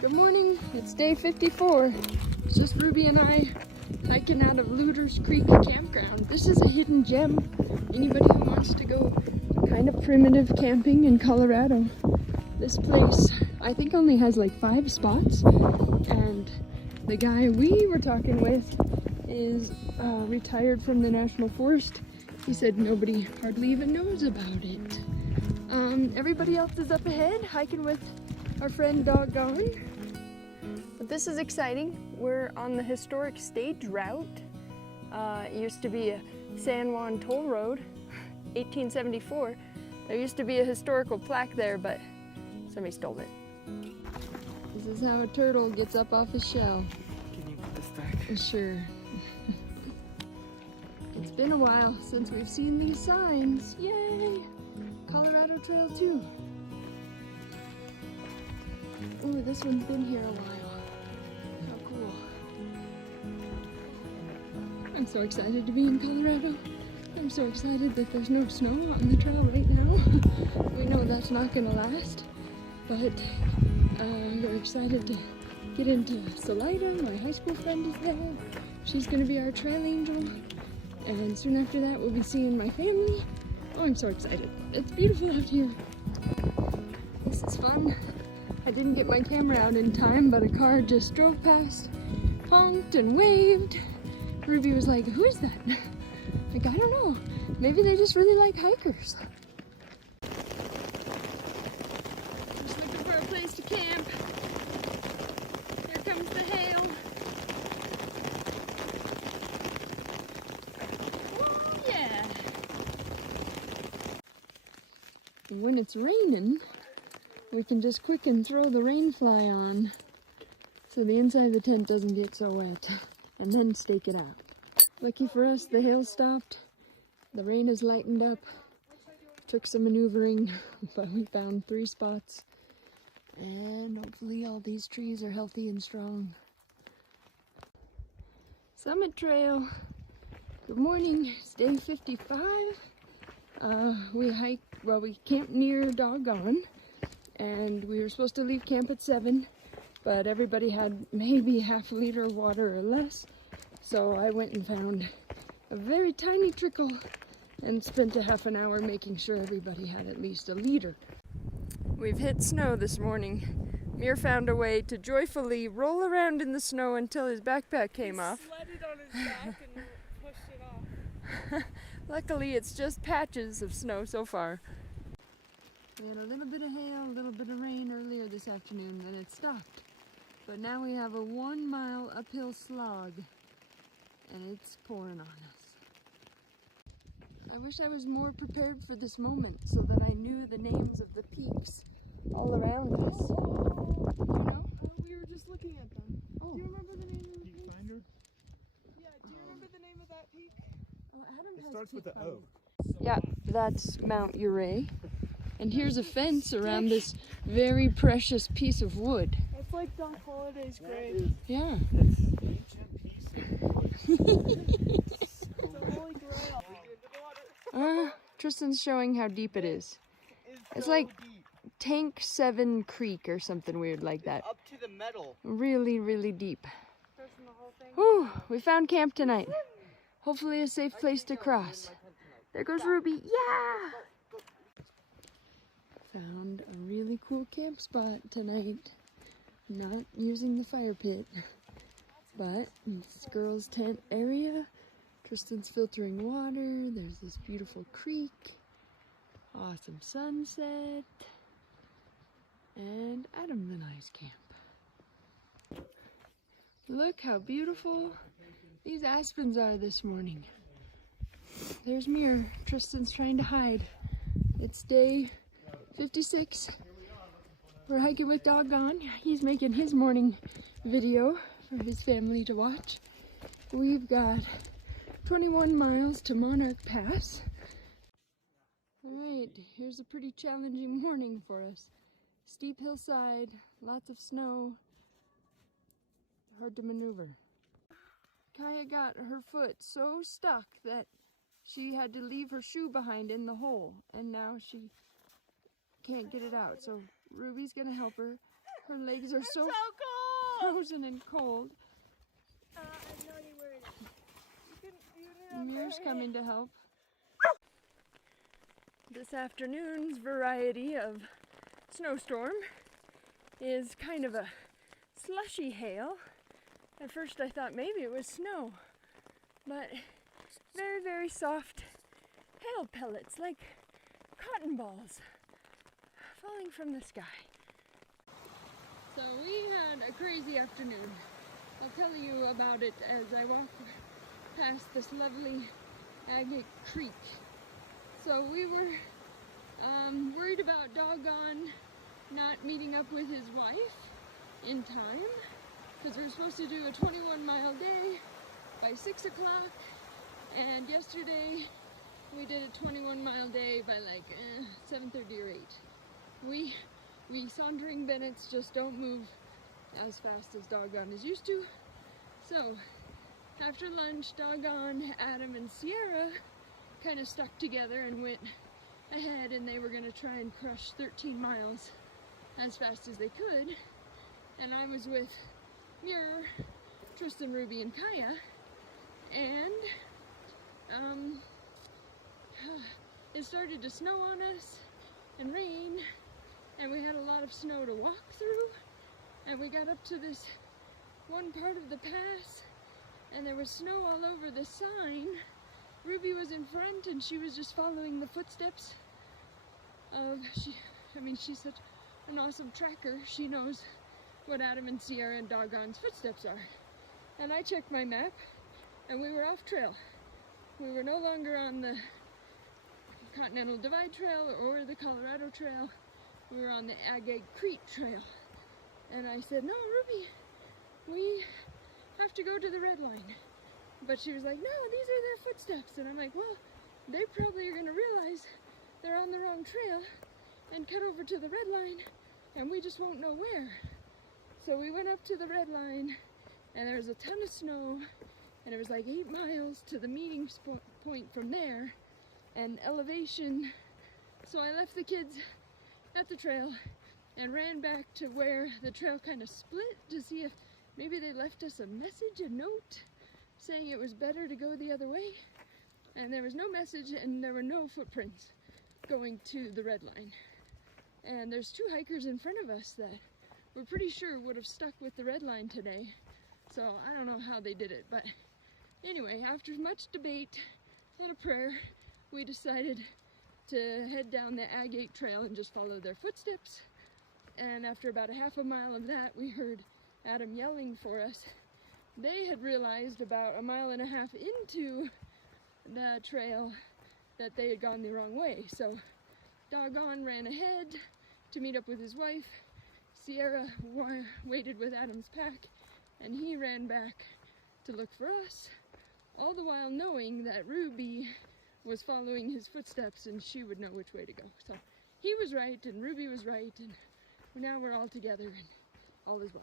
Good morning, it's day 54. It's just Ruby and I hiking out of Luders Creek Campground. This is a hidden gem. Anybody who wants to go kind of primitive camping in Colorado. This place, I think, only has like 5 spots. And the guy we were talking with is retired from the National Forest. He said nobody hardly even knows about it. Everybody else is up ahead hiking with our friend Doggone. But this is exciting. We're on the historic stage route. It used to be a San Juan toll road, 1874. There used to be a historical plaque there, but somebody stole it. This is how a turtle gets up off his shell. Can you put this back? Sure. It's been a while since we've seen these signs. Yay! Colorado Trail 2. Ooh, this one's been here a while. How cool. I'm so excited to be in Colorado. I'm so excited that there's no snow on the trail right now. We know that's not gonna last, but we're excited to get into Salida. My high school friend is there. She's gonna be our trail angel. And soon after that, we'll be seeing my family. Oh, I'm so excited. It's beautiful out here. This is fun. I didn't get my camera out in time, but a car just drove past, honked and waved. Ruby was like, who is that? Like, I don't know. Maybe they just really like hikers. Just looking for a place to camp. Here comes the hail. Oh, yeah. And when it's raining, we can just quick and throw the rain fly on so the inside of the tent doesn't get so wet, and then stake it out. Lucky for us, the hail stopped. The rain has lightened up. Took some maneuvering, but we found 3 spots. And hopefully all these trees are healthy and strong. Summit Trail. Good morning, it's day 55. We camped near Doggone. And we were supposed to leave camp at 7, but everybody had maybe half a liter of water or less. So I went and found a very tiny trickle and spent a half an hour making sure everybody had at least a liter. We've hit snow this morning. Mir found a way to joyfully roll around in the snow until his backpack came off. He sledded on his back and pushed it off. Luckily, it's just patches of snow so far. We had a little bit of hail, a little bit of rain earlier this afternoon, then it stopped. But now we have a 1-mile uphill slog, and it's pouring on us. I wish I was more prepared for this moment so that I knew the names of the peaks all around us. You know? We were just looking at them. Oh. Do you remember the name of the Peak peak? Finder? Yeah, do you remember the name of that peak? Oh, Adam It has starts with peak the O. finder. Yeah, that's Mount Uray. And here's a fence around this very precious piece of wood. It's like Doc Holliday's grave. Yeah. It's an ancient piece of wood. It's a holy grail. Tristan's showing how deep it is. It's so like deep. Tank 7 Creek or something weird like that. Up to the metal. Really, really deep. Pressing the whole thing. Whew, we found camp tonight. Hopefully a safe place to cross. There goes Ruby. Yeah! Found a really cool camp spot tonight. Not using the fire pit, but it's girls' tent area. Tristan's filtering water. There's this beautiful creek. Awesome sunset. And Adam and I's camp. Look how beautiful these aspens are this morning. There's Mir. Tristan's trying to hide. It's day 56. We're hiking with Doggone. He's making his morning video for his family to watch. We've got 21 miles to Monarch Pass. Alright, here's a pretty challenging morning for us. Steep hillside, lots of snow, hard to maneuver. Kaya got her foot so stuck that she had to leave her shoe behind in the hole, and now she can't get it out. So Ruby's gonna help her. Her legs are so so cold! frozen and cold. I have no idea where it is. You can Mir's coming to help. This afternoon's variety of snowstorm is kind of a slushy hail. At first I thought maybe it was snow, but very, very soft hail pellets, like cotton balls, falling from the sky. So we had a crazy afternoon. I'll tell you about it as I walk past this lovely agate creek. So we were worried about Doggone not meeting up with his wife in time, because we were supposed to do a 21-mile day by 6 o'clock, and yesterday we did a 21-mile day by like 7:30 or 8. We sauntering Bennetts just don't move as fast as Doggone is used to. So after lunch, Doggone, Adam, and Sierra kind of stuck together and went ahead, and they were going to try and crush 13 miles as fast as they could. And I was with Mir, Tristan, Ruby, and Kaya, and it started to snow on us and rain, and we had a lot of snow to walk through, and we got up to this one part of the pass and there was snow all over the sign. Ruby was in front and she was just following the footsteps of, she's such an awesome tracker. She knows what Adam and Sierra and Doggone's footsteps are. And I checked my map and we were off trail. We were no longer on the Continental Divide Trail or the Colorado Trail. We were on the Agate Creek Trail. And I said, no, Ruby, we have to go to the red line. But she was like, no, these are their footsteps. And I'm like, well, they probably are gonna realize they're on the wrong trail and cut over to the red line and we just won't know where. So we went up to the red line and there was a ton of snow and it was like 8 miles to the meeting point from there and elevation. So I left the kids at the trail and ran back to where the trail kind of split to see if maybe they left us a message, a note, saying it was better to go the other way. And there was no message and there were no footprints going to the red line. And there's 2 hikers in front of us that we're pretty sure would have stuck with the red line today. So I don't know how they did it, but anyway, after much debate and a prayer, we decided to head down the Agate Trail and just follow their footsteps. And after about a half a mile of that, we heard Adam yelling for us. They had realized about 1.5 miles into the trail that they had gone the wrong way. So Doggone ran ahead to meet up with his wife. Sierra waited with Adam's pack and he ran back to look for us, all the while knowing that Ruby was following his footsteps and she would know which way to go. So he was right and Ruby was right, and now we're all together and all is well.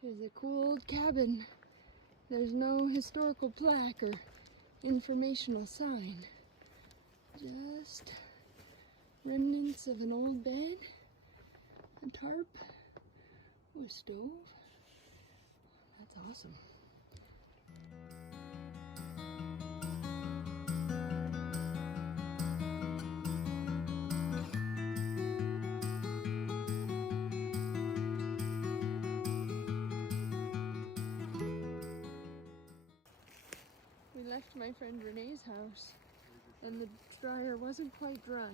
Here's a cool old cabin. There's no historical plaque or informational sign. Just remnants of an old bed, a tarp, a stove. That's awesome. We left my friend Renee's house and the dryer wasn't quite dry.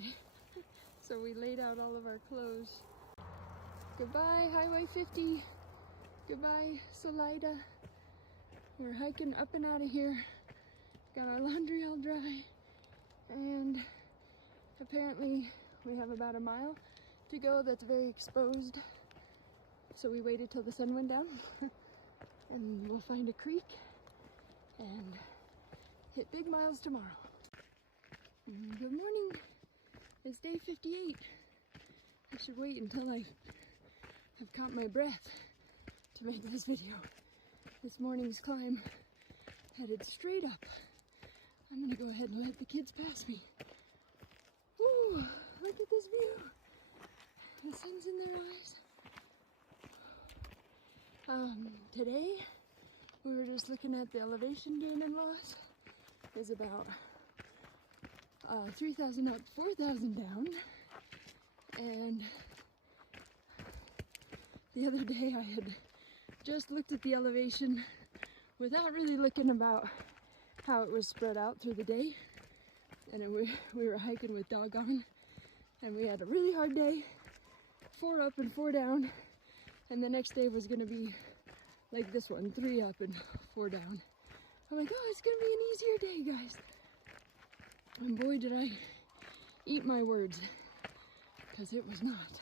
So we laid out all of our clothes. Goodbye, Highway 50. Goodbye, Salida. We're hiking up and out of here. Got our laundry all dry. And apparently we have about 1 mile to go that's very exposed. So we waited till the sun went down. And we'll find a creek and hit big miles tomorrow. Good morning. It's day 58. I should wait until I have caught my breath to make this video. This morning's climb headed straight up. I'm gonna go ahead and let the kids pass me. Woo! Look at this view. The sun's in their eyes. Today we were just looking at the elevation gain and loss. Is about 3,000 up, 4,000 down. And the other day I had just looked at the elevation without really looking about how it was spread out through the day. And we were hiking with dog on, and we had a really hard day, 4 up and 4 down. And the next day was gonna be like this one, 3 up and 4 down. I'm like, oh, it's gonna be an easier day, guys. And boy, did I eat my words, because it was not.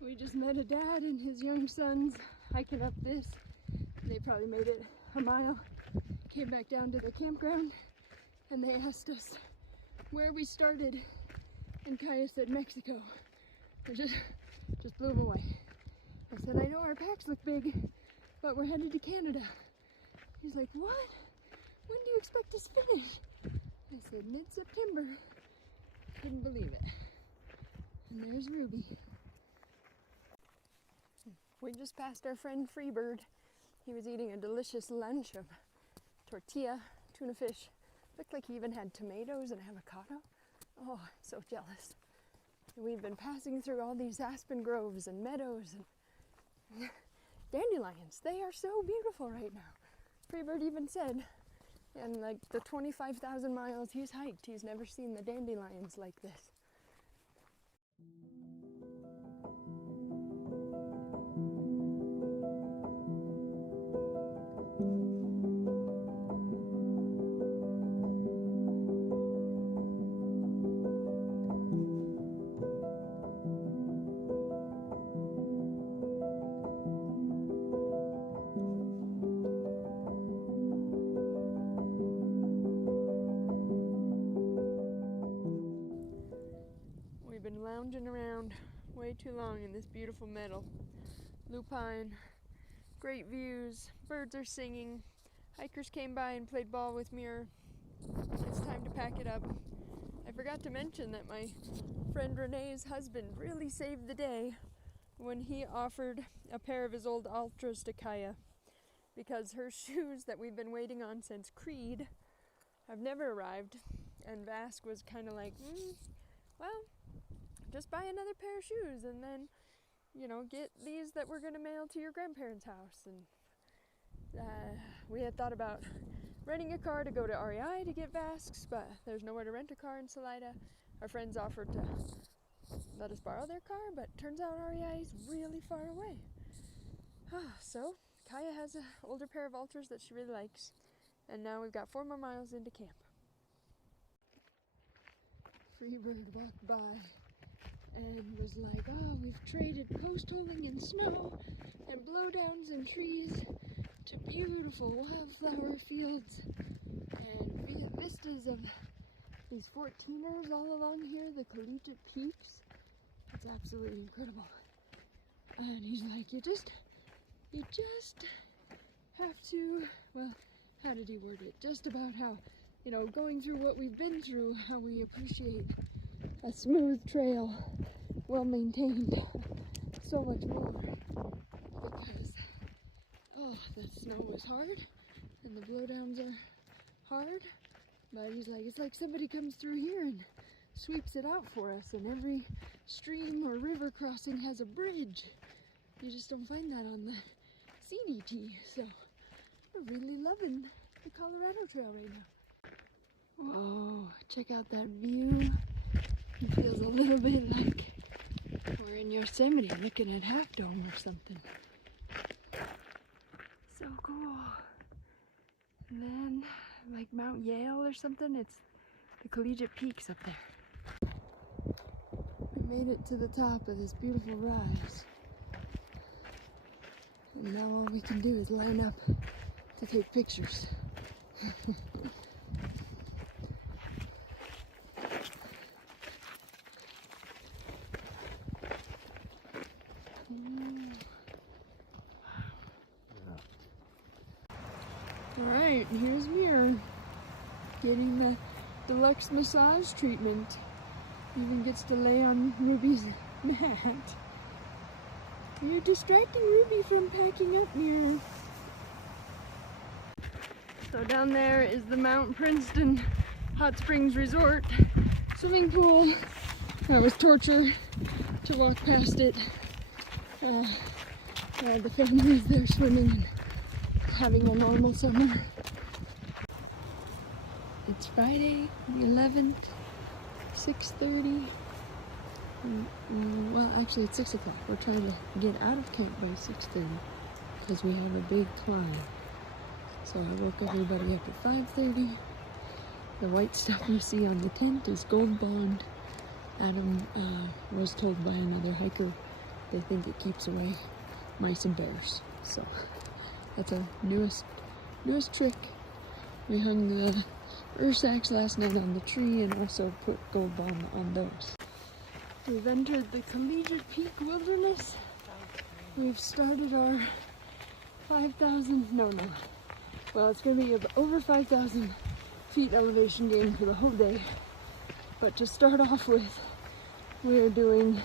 We just met a dad and his young sons hiking up this. They probably made it a mile, came back down to the campground, and they asked us where we started, and Kaya said Mexico. It just blew them away. I said, I know our packs look big, but we're headed to Canada. He's like, what? When do you expect us to finish? I said, mid-September. Couldn't believe it. And there's Ruby. We just passed our friend Freebird. He was eating a delicious lunch of tortilla, tuna fish. Looked like he even had tomatoes and avocado. Oh, I'm so jealous. We've been passing through all these aspen groves and meadows and dandelions. They are so beautiful right now. Freebird even said, in like the 25,000 miles he's hiked, he's never seen the dandelions like this. Lounging around way too long in this beautiful meadow. Lupine, great views, birds are singing, hikers came by and played ball with me. It's time to pack it up. I forgot to mention that my friend Renee's husband really saved the day when he offered a pair of his old Altras to Kaya, because her shoes that we've been waiting on since Creed have never arrived, and Vask was kind of like, well, just buy another pair of shoes and then, you know, get these that we're going to mail to your grandparents' house. And we had thought about renting a car to go to REI to get Vasks, but there's nowhere to rent a car in Salida. Our friends offered to let us borrow their car, but turns out REI is really far away. So Kaya has an older pair of Altras that she really likes, and now we've got 4 more miles into camp. Freebird walked by and was like, oh, we've traded post-holing in snow and blowdowns in trees to beautiful wildflower fields and vistas of these 14ers all along here, the collegiate peaks. It's absolutely incredible. And he's like, you just have to, well, how did he word it? Just about how, you know, going through what we've been through, how we appreciate a smooth trail, well maintained, so much more, because the snow is hard and the blowdowns are hard, but he's like, it's like somebody comes through here and sweeps it out for us, and every stream or river crossing has a bridge. You just don't find that on the CDT, so we're really loving the Colorado Trail right now. Whoa, check out that view. It feels a little bit like we're in Yosemite looking at Half Dome or something. So cool. And then, like Mount Yale or something, it's the collegiate peaks up there. We made it to the top of this beautiful rise. And now all we can do is line up to take pictures. Alright, here's Mirror getting the deluxe massage treatment. Even gets to lay on Ruby's mat. You're distracting Ruby from packing up here. So down there is the Mount Princeton Hot Springs Resort swimming pool. That was torture to walk past it. While the family is there swimming and having a normal summer. It's Friday the 11th, 6:30. Well, actually it's 6 o'clock. We're trying to get out of camp by 6:30 because we have a big climb. So I woke everybody up at 5:30. The white stuff you see on the tent is Gold Bond. Adam was told by another hiker they think it keeps away mice and bears. So that's our newest trick. We hung the Ursacks last night on the tree and also put Gold Bond on those. We've entered the Collegiate Peak Wilderness. We've started our 5,000, well, it's going to be over 5,000 feet elevation gain for the whole day. But to start off with, we're doing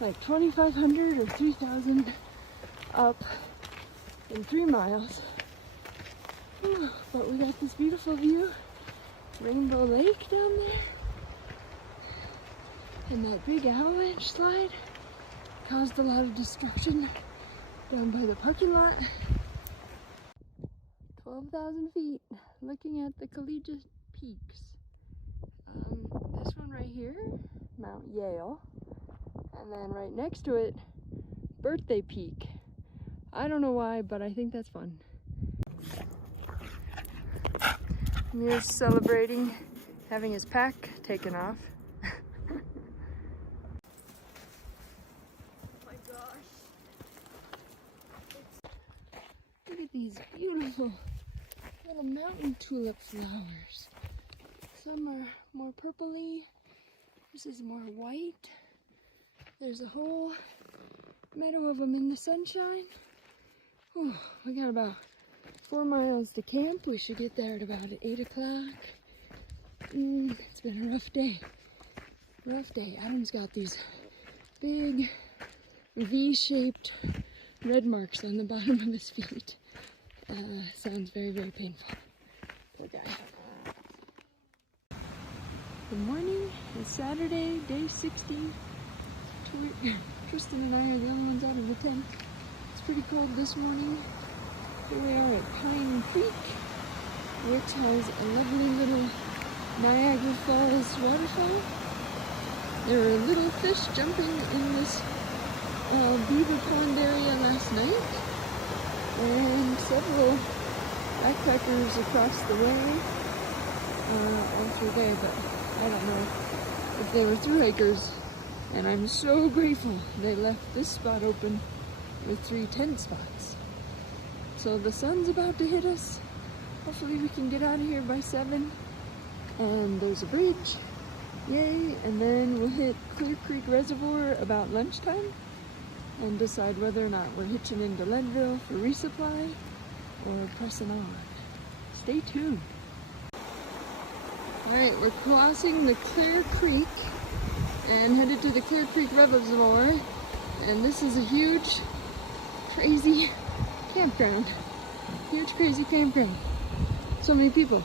like 2,500 or 3,000 up in 3 miles. Whew, but we got this beautiful view, Rainbow Lake down there. And that big avalanche slide caused a lot of destruction down by the parking lot. 12,000 feet, looking at the Collegiate Peaks. This one right here, Mount Yale, and then right next to it, Birthday Peak. I don't know why, but I think that's fun. He's celebrating having his pack taken off. Look at these beautiful little mountain tulip flowers. Some are more purpley, this is more white. There's a whole meadow of them in the sunshine. Oh, we got about 4 miles to camp. We should get there at about 8 o'clock. It's been a rough day. Rough day. Adam's got these big V-shaped red marks on the bottom of his feet. Sounds very, very painful. Poor guy. Good morning. It's Saturday, day 60. Tristan and I are the only ones out of the tent. It's pretty cold this morning. Here we are at Pine Creek, which has a lovely little Niagara Falls waterfall. There were little fish jumping in this beaver pond area last night, and several backpackers across the way all through there, but I don't know if they were thru hikers, and I'm so grateful they left this spot open with 3 tent spots. So the sun's about to hit us. Hopefully we can get out of here by 7, and there's a bridge, yay, and then we'll hit Clear Creek Reservoir about lunchtime and decide whether or not we're hitching into Leadville for resupply or pressing on. Stay tuned. Alright, we're crossing the Clear Creek and headed to the Clear Creek Reservoir, and this is a huge, crazy campground. Huge, crazy campground. So many people.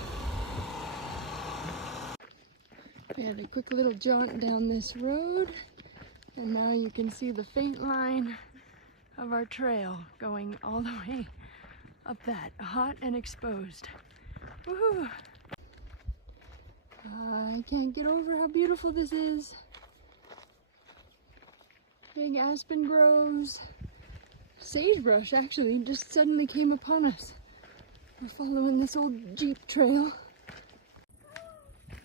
We had a quick little jaunt down this road, and now you can see the faint line of our trail going all the way up that, hot and exposed. Woohoo! I can't get over how beautiful this is. Big aspen groves. Sagebrush actually just suddenly came upon us. We're following this old Jeep trail.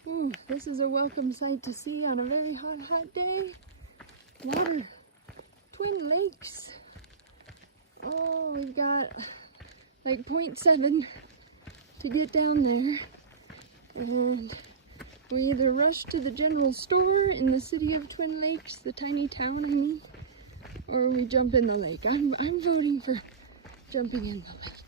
Ooh, this is a welcome sight to see on a very hot, hot day. Water. Twin Lakes. Oh, we've got like 0.7 to get down there. And we either rush to the general store in the city of Twin Lakes, the tiny town, I mean, or we jump in the lake. I'm voting for jumping in the lake.